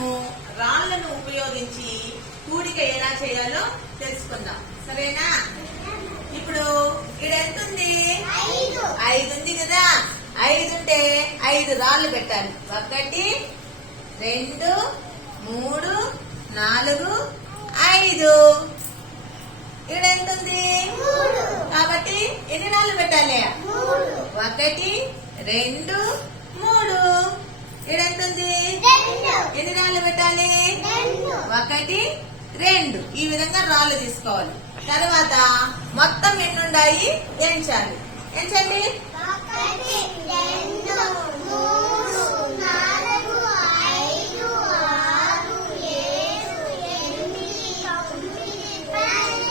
మనము రాళ్ళను ఉపయోగించి కూడిక ఎలా చేయాలో తెలుసుకుందాం. సరేనా? ఇప్పుడు ఇక్కడ ఎంత ఉంది? ఐదు. ఉంది కదా. ఐదు ఉంటే ఐదు రాళ్ళు పెట్టాలి. ఒకటి రెండు మూడు నాలుగు ఐదు. ఇక్కడ ఎంత ఉంది? కాబట్టి ఎన్ని రాళ్ళు పెట్టాలి? ఒకటి రెండు మూడు. రెండు. ఎన్ని రాళ్ళు పెట్టాలి? ఒకటి రెండు. ఈ విధంగా రాళ్ళు తీసుకోవాలి. తర్వాత మొత్తం ఎన్ని ఉన్నాయి ఎంచాలి. ఎంచండి.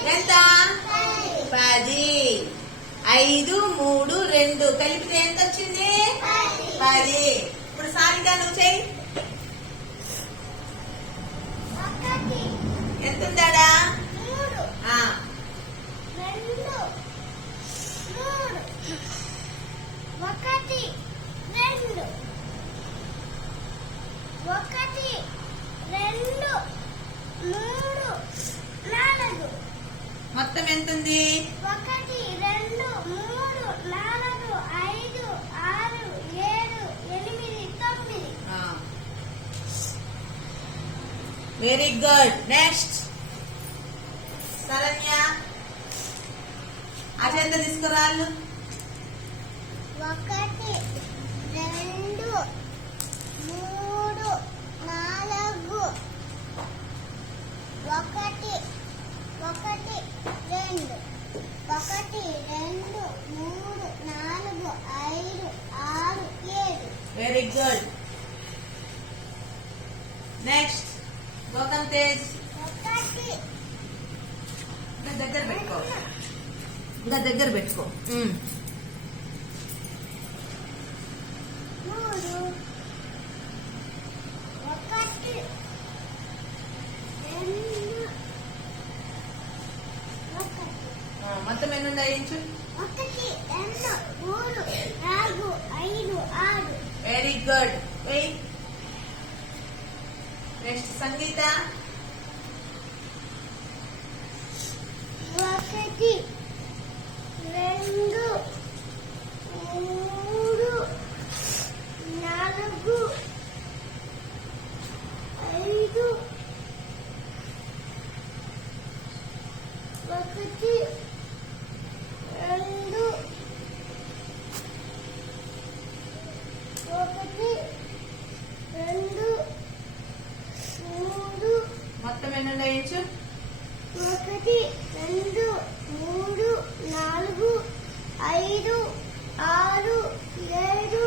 ఎంత? పది. ఐదు మూడు రెండు. కలిపితే ఎంత వచ్చింది పది. సారిగా నువ్వు చెయ్యి. ఒకటి ఎంత ఉందాడా మూడు ఆ, రెండు మూడు ఒకటి రెండు ఒకటి రెండు మూడు నాలుగు మొత్తం ఎంత ఉంది ఒకటి రెండు మూడు నాలుగు ఐదు ఆరు ఏడు ఎనిమిది తొమ్మిది very good next Saranya agenda తీసుకురాళ్ళు. ఒకటి రెండు మూడు నాలుగు. ఒకటి ఒకటి రెండు. ఒకటి రెండు మూడు నాలుగు ఐదు ఆరు ఏడు. Very good next Gautam Tej. ఇంకా దగ్గర పెట్టుకో. ఇంకా దగ్గర పెట్టుకో. మొత్తం ఎన్ని ఉన్నాయి ఇంచు వెరీ గుడ్ నెక్స్ట్ సంగీత ఒకటి రెండు మూడు నాలుగు ఐదు ఒకటి రెండు ఒకటి రెండు మూడు మొత్తం ఎన్ని ఉన్నాయి ఇంచు ఒకటి రెండు మూడు నాలుగు ఐదు ఆరు ఏడు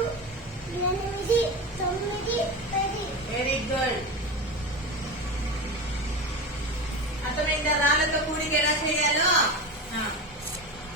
ఎనిమిది తొమ్మిది పది. వెరీ గుడ్ అర్థమైందా? రాళ్ళతో కూడిక ఎలా చేయాలో?